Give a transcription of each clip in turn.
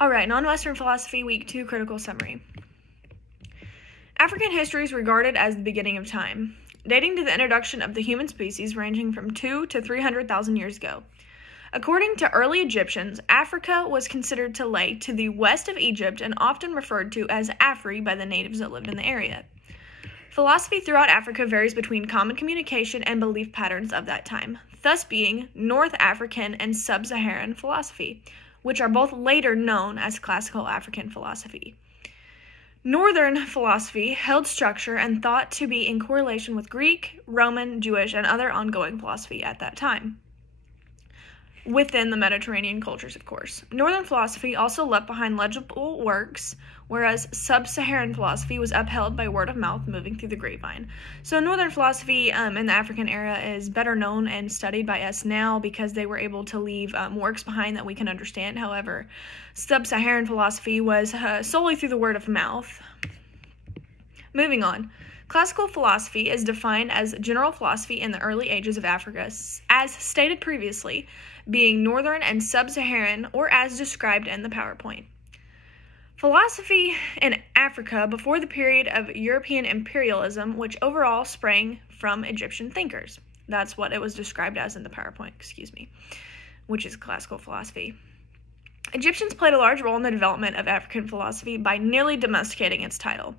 Alright, non-Western philosophy, week 2, critical summary. African history is regarded as the beginning of time, dating to the introduction of the human species ranging from 2 to 300,000 years ago. According to early Egyptians, Africa was considered to lay to the west of Egypt and often referred to as Afri by the natives that lived in the area. Philosophy throughout Africa varies between common communication and belief patterns of that time, thus being North African and Sub-Saharan philosophy, which are both later known as classical African philosophy. Northern philosophy held structure and thought to be in correlation with Greek, Roman, Jewish, and other ongoing philosophy at that time, within the Mediterranean cultures, of course. Northern philosophy also left behind legible works, whereas Sub-Saharan philosophy was upheld by word of mouth moving through the grapevine. So Northern philosophy in the African era is better known and studied by us now because they were able to leave works behind that we can understand. However, Sub-Saharan philosophy was solely through the word of mouth. Moving on. Classical philosophy is defined as general philosophy in the early ages of Africa, as stated previously, being Northern and Sub-Saharan, or as described in the PowerPoint. Philosophy in Africa before the period of European imperialism, which overall sprang from Egyptian thinkers. That's what it was described as in the PowerPoint, which is classical philosophy. Egyptians played a large role in the development of African philosophy by nearly domesticating its title.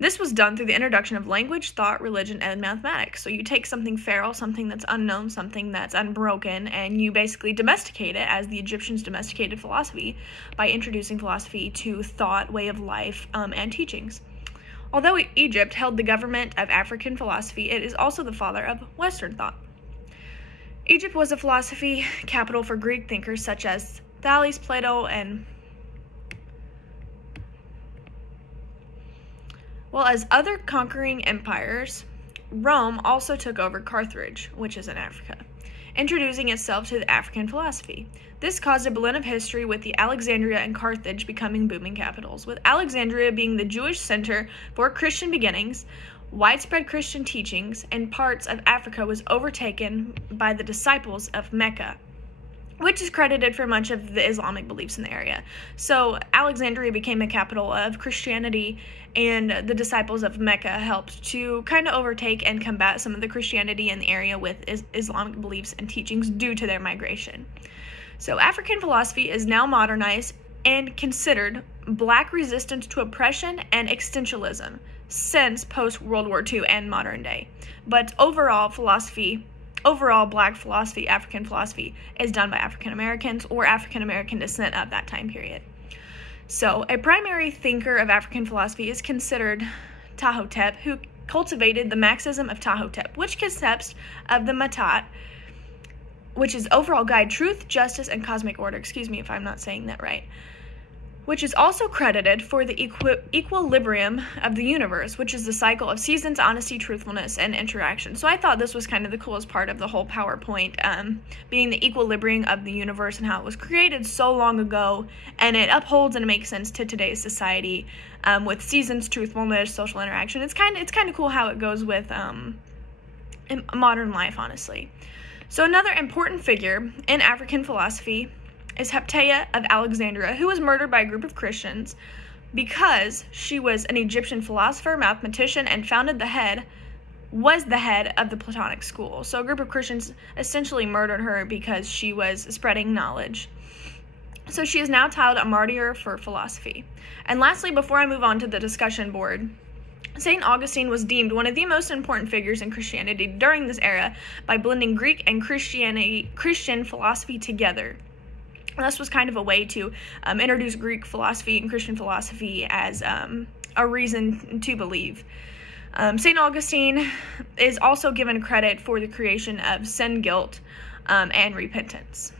This was done through the introduction of language, thought, religion, and mathematics. So you take something feral, something that's unknown, something that's unbroken, and you basically domesticate it as the Egyptians domesticated philosophy by introducing philosophy to thought, way of life, and teachings. Although Egypt held the government of African philosophy, it is also the father of Western thought. Egypt was a philosophy capital for Greek thinkers such as Thales, Plato, and well as other conquering empires, Rome also took over Carthage, which is in Africa, introducing itself to the African philosophy. This caused a blend of history with the Alexandria and Carthage becoming booming capitals, with Alexandria being the Jewish center for Christian beginnings. Widespread Christian teachings in parts of Africa was overtaken by the disciples of Mecca, which is credited for much of the Islamic beliefs in the area. So Alexandria became a capital of Christianity, and the disciples of Mecca helped to kind of overtake and combat some of the Christianity in the area with Islamic beliefs and teachings due to their migration. So African philosophy is now modernized and considered Black resistance to oppression and existentialism since post-World War II and modern day. But overall Black philosophy, African philosophy, is done by African Americans or African American descent of that time period. So, a primary thinker of African philosophy is considered Ptahhotep, who cultivated the Marxism of Ptahhotep, which consists of the Matat, which is overall guide, truth, justice, and cosmic order. Excuse me if I'm not saying that right. Which is also credited for the equilibrium of the universe, which is the cycle of seasons, honesty, truthfulness, and interaction. So I thought this was kind of the coolest part of the whole PowerPoint, being the equilibrium of the universe and how it was created so long ago, and it upholds and makes sense to today's society with seasons, truthfulness, social interaction. It's kind of cool how it goes with in modern life, honestly. So another important figure in African philosophy is Hypatia of Alexandria, who was murdered by a group of Christians because she was an Egyptian philosopher, mathematician, and was the head of the Platonic school. So a group of Christians essentially murdered her because she was spreading knowledge. So she is now titled a martyr for philosophy. And lastly, before I move on to the discussion board, St. Augustine was deemed one of the most important figures in Christianity during this era by blending Greek and Christian philosophy together. This was kind of a way to introduce Greek philosophy and Christian philosophy as a reason to believe. St. Augustine is also given credit for the creation of sin, guilt, and repentance.